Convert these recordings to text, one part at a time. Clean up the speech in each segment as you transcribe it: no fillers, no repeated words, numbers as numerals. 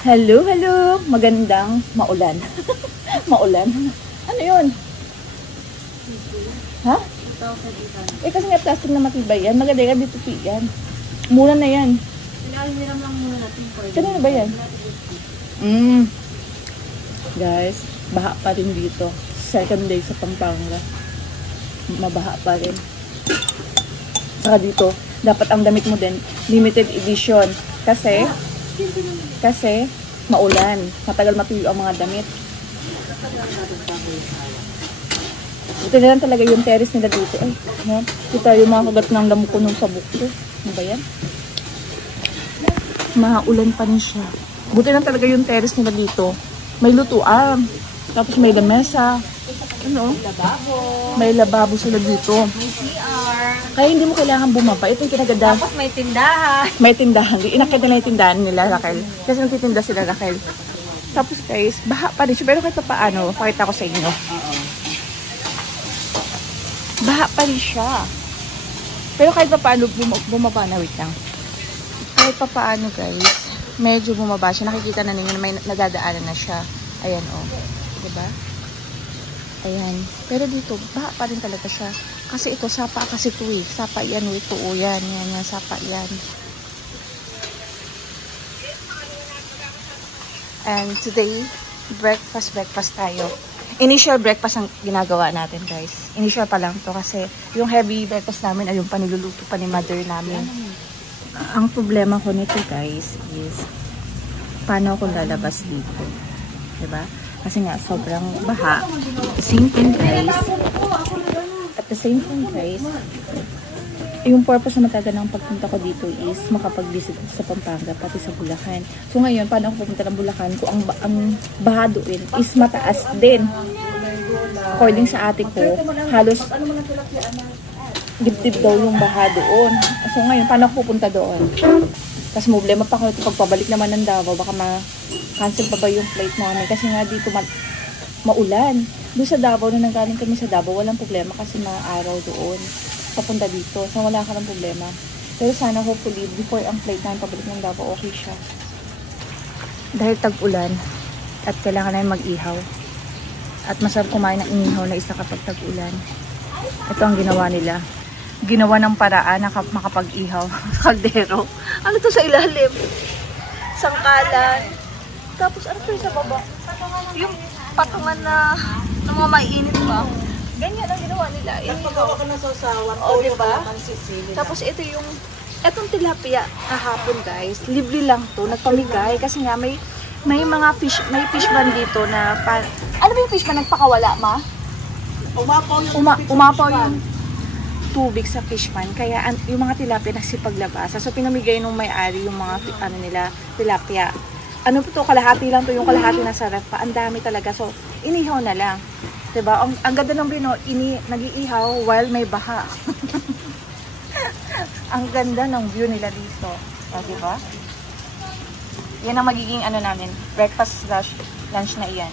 Hello, hello. Magandang maulan. Maulan. Ano yun? Ha? Eh kasi nga plastic na matibay yan. Maganda yan dito yan. Mura na yan. Hiram lang muna natin. Kanina ba yan? Guys, baha pa rin dito. Second day sa Pampanga. Mabaha pa rin. Saka dito, dapat ang damit mo din limited edition. Kasi maulan. Matagal matuyo ang mga damit. Ito na lang talaga yung terrace nila dito. Ay, yan. Kita yung mga kagat ng lamok ko nung sabuk ko. Ano ba yan? Maulan pa rin siya. Buti lang talaga yung terrace nila dito. May lutuan. Tapos may lamesa. Ano? May lababo sila dito. May CR. Kaya hindi mo kailangan bumaba. Ito yung kinaganda. Tapos may tindahan. May tindahan. Inakit nila yung tindahan nila, Raquel. Kasi nagtitinda sila, Raquel. Tapos guys, baha pa rin siya. Pero kahit pa paano, pakita ko sa inyo. Baha pa rin siya. Pero kahit pa paano, bumaba na. Wait lang. Kahit pa paano guys, medyo bumaba siya. Nakikita na ninyo na may nadadaanan na siya. Ayan o. Diba? Ayan. Pero dito, baha pa rin talaga siya. Kasi ito, sapa kasi ito eh. Sapa yan, ito o yan. Yan, sapa yan. And today, breakfast tayo. Initial breakfast ang ginagawa natin guys. Initial pa lang to kasi yung heavy breakfast namin ay yung paniluluto pa ni mother namin. Ang problema ko nito guys is paano ako lalabas dito. Diba? Kasi nga sobrang baha. At the same thing guys, yung purpose na matagal ng pagpunta ko dito is makapag-visit sa Pampanga pati sa Bulacan. So ngayon, paano ako pupunta ng Bulacan kung ang baha doon is mataas din. According sa ate ko, halos dibdib daw yung baha doon. So ngayon, paano ako pupunta doon? Tapos problema pa ako ito pagpabalik naman ng Davao, baka ma-cancel pa ba yung flight namin kasi nga dito maulan. Doon sa Davao, na nanggaling kami sa Davao, walang problema kasi maaraw doon. Papunta dito, so wala ka ng problema. Pero sana hopefully, before ang flight namin pabalik ng Davao, okay siya. Dahil tag-ulan, at kailangan namin mag-ihaw. At masarap kumain ng inihaw na isa kapag tag-ulan. Ito ang ginawa nila. Ginawa ng paraan na makapag-ihaw. Kaldero. Ano to sa ilalim? Sangkalan. Tapos ano to sa baba? Yung patungan na mga maiinit pa. Ganyan ang ginawa nila. Pagkawa ka na sa usawan. O, diba? Tapos ito yung, etong tilapia kahapon guys. Libre lang to. Nagpamigay. Kasi nga may mga fish, may fish ban dito na, ano ba yung fish ban? Nagpakawala, ma? Umapaw yung tubig sa fish pan. Kaya yung mga tilapia nagsipaglabasa. So pinamigay nung may-ari yung mga tilapia. Ano po to? Kalahati lang to. Yung kalahati na sarap pa. Ang dami talaga. So inihaw na lang. Diba? Ang ganda ng bino, nag-iihaw while may baha. Ang ganda ng view nila dito. O, diba? Yan ang magiging ano namin. Breakfast / lunch na iyan.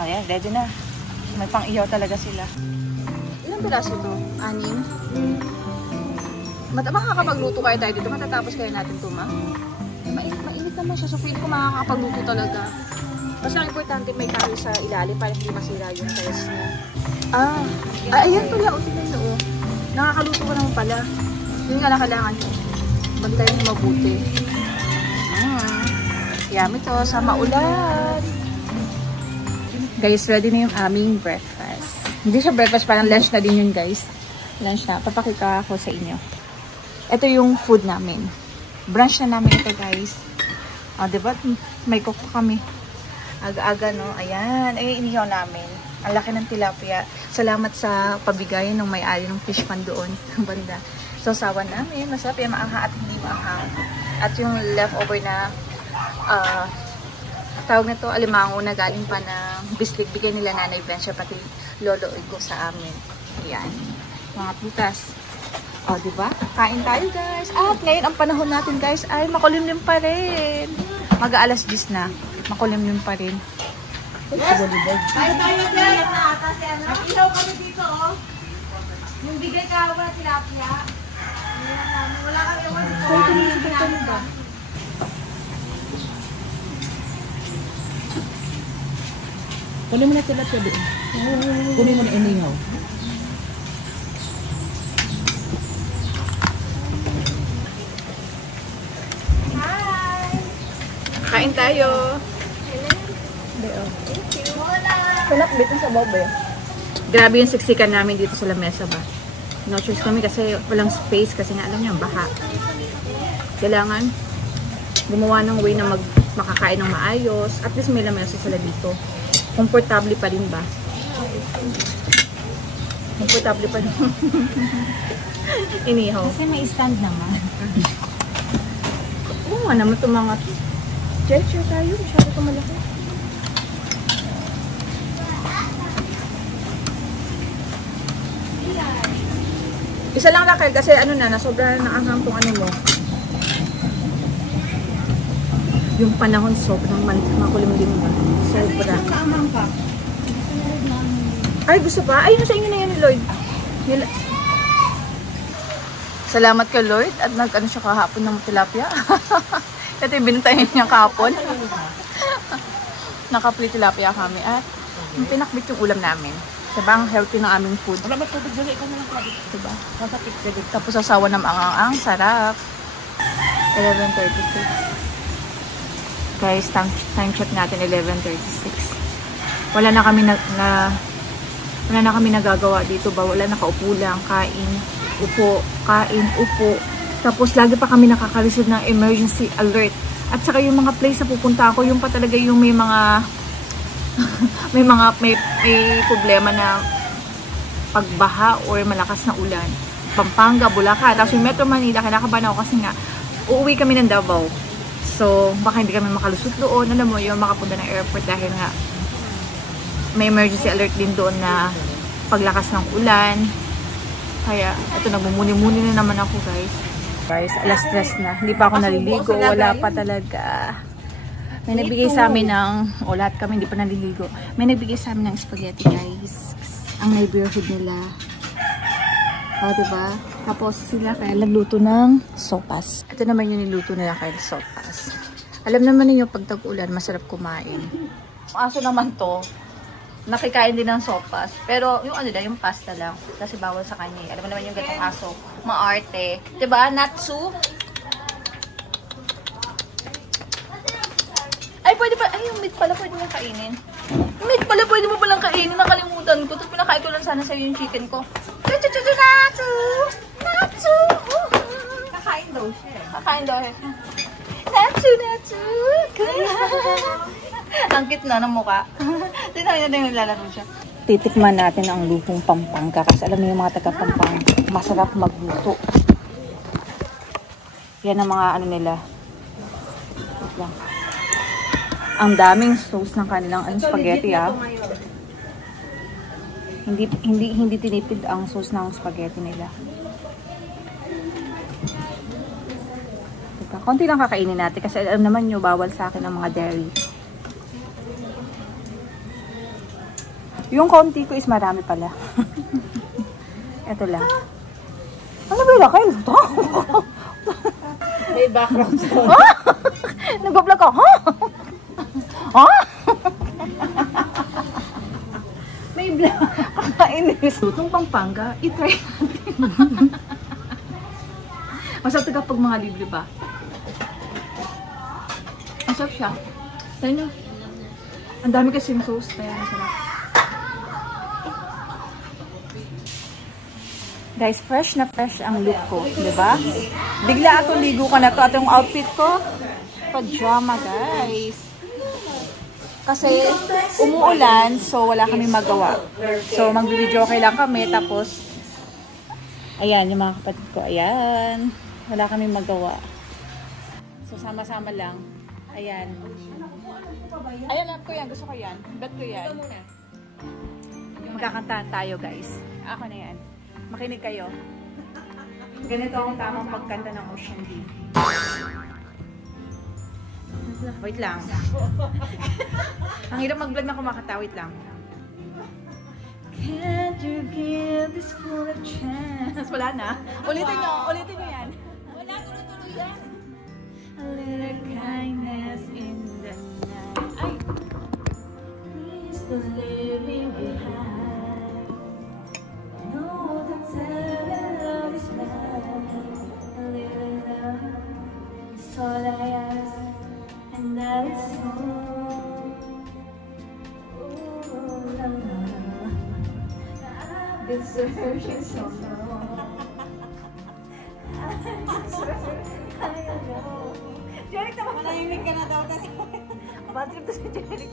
O, yan. Ready na. May pang-ihaw talaga sila. Ilang piraso ito? 6? Makakapagluto kayo tayo dito. Matatapos kayo natin ito, ma? Mainit naman siya. So, pwede ko makakapagluto talaga. Basta ang importante may kahoy sa ilalim para hindi masira yung tiles niya. Ayan pala. O, tingnan nyo. Nakakaluto ko naman pala. Yun nga lang kailangan nyo. Bantayan nyo mabuti. Yummy to sa maulan. Guys, ready na yung aming breakfast. Hindi siya breakfast, parang lunch na din yun guys. Lunch na. Papakita ko sa inyo. Ito yung food namin. Brunch na namin ito guys. O, diba? May cook pa kami. Aga-aga, no? Ayan. Ay, inihaw namin. Ang laki ng tilapia. Salamat sa pabigayan ng may-ari ng fish pan doon. Banda. So, sawan namin. Masarap yan. Maangha at hindi maangha. At yung leftover na tawag na to, alimango na galing pa ng bislig. Bigay nila Nanay Bensya pati Lolo Igo sa amin. Ayan. Mga putas. O, diba? Kain tayo, guys. At ngayon, ang panahon natin, guys, ay makulimlim pa rin. Mag-aalas 10 na. Makulimlim pa rin. Tayo tayo dyan. Kasi ano? Ilaw kami dito, oh. Yung bigay ka ba tilapia? Wala kami ewan dito. Kunin mo na tilapia doon. Kunin mo na inihaw. Kain tayo. Sarap dito sa bobe. Grabe yung siksikan namin dito sa lamesa ba. No choice kami kasi walang space kasi nga alam niyo, baha. Kailangan gumawa ng way na makakain ng maayos. At least may lamesa sila dito. Komportable pa rin ba? Komportable pa rin. Inihaw. Kasi may stand naman. Oo nga naman itong mga Cheche tayo. Masyado ka malaki. Isa lang lakay kasi ano na, nasobra na ang tong ano mo. Yung panahon sobrang makulimlim ba? Sobra. Ay, gusto pa? Ayun sa inyo na yan ni Lloyd. Salamat kay Lloyd at nag-ano siya kahapon ng tilapia. Ito yung binitahin niya kahapon. Nakapuy tilapia kami at pinakbit yung ulam namin. Diba ang healthy ng aming food? Wala ba tubig dyan? Ikaw na lang kabit. Diba? Tapos sasawa ng ang sarap. 11:36. Guys, time check natin 11:36. Wala na kami wala na kami nagagawa dito ba? Wala, nakaupo lang, kain, upo, kain, upo. Tapos lagi pa kami nakaka-receive ng emergency alert. At saka yung mga place na pupunta ako, yung pa talaga yung may mga may problema na pagbaha or malakas na ulan. Pampanga, Bulacan. Tapos yung Metro Manila, kinakabahan ako kasi nga uuwi kami ng Davao. So baka hindi kami makalusot doon. Alam mo yung makapunta ng airport dahil nga may emergency alert din doon na paglakas ng ulan. Kaya ito, nagmumuni-muni na naman ako guys, alas 3 na. Hindi pa ako naliligo. Wala pa talaga. May nagbigay sa amin ng, lahat kami hindi pa naliligo. May nagbigay sa amin ng spaghetti guys. Ang neighborhood nila. Diba? Tapos sila kaya nagluto ng sopas. Ito naman yung niluto nila kaya sopas. Alam naman ninyo pag tag-ulan, masarap kumain. Aso naman to, nakikain din ng sopas. Pero yung ano lang, yung pasta lang. Kasi bawal sa kanya. Alam mo naman yung gatong aso. Maarte. Diba? Natsu. Ay, pwede pa. Ay, yung meat pala pwede mo kainin. Yung meat pala pwede mo palang kainin. Nakalimutan ko. Tapos pinakain ko lang sana sa'yo yung chicken ko. Natsu! Natsu! Kakain daw siya. Kakain daw siya. Natsu! Ang cute na ng mukha. Tignan natin yung lalaro siya. Titikman natin ang lupong Pampanga. Kasi alam mo yung mga taga-Pampanga, masarap magluto. Yan ang mga ano nila. Wait lang. Ang daming sauce ng kanilang spaghetti Hindi tinipid ang sauce ng spaghetti nila. Teka, konti lang kakainin natin kasi alam naman nyo, bawal sa akin ang mga dairy. Yung konti ko is marami pala. Ito lang. Ano ba yung lakay? May background sound. Nag-vlog ka? Ha? May vlog. Kakainis. Lutong Pampanga, itry natin. Masarap taga pag mga libre ba? Masarap siya. Tayo nyo. Ang dami kasing sauce, kaya masarap. Guys, fresh na fresh ang look ko, diba? Bigla ako ligo ka na to. At yung outfit ko, pajama guys. Kasi umuulan, so wala kami magawa. So mag-video okay lang kami. Tapos, ayan yung mga kapatid ko. Ayan. Wala kami magawa. So sama-sama lang. Ayan. Ayan lang ko yan. Gusto ko yan. Bet ko yan. Magkakantahan tayo guys. Ako na yan. Makinig kayo. Ganito ang tamang pagkanta ng Ocean Deep. Wait lang. Ang hirap mag-vlog na kumakata. Wait lang. Can't you give this fool a chance? Wala na. Ulitin nyo. Ulitin nyo yan. Wala, tuloy-tuloy yan. A little kindness in the night. Ay! Please to leaving behind. Know that time and love is blind. A little love is all I ask, and that is all. Oh, love, I've been searching so long. I've been searching, I know. Jeric naman. Manahimik ka na daw kasi. Bad trip to si Jeric.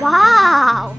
Wow!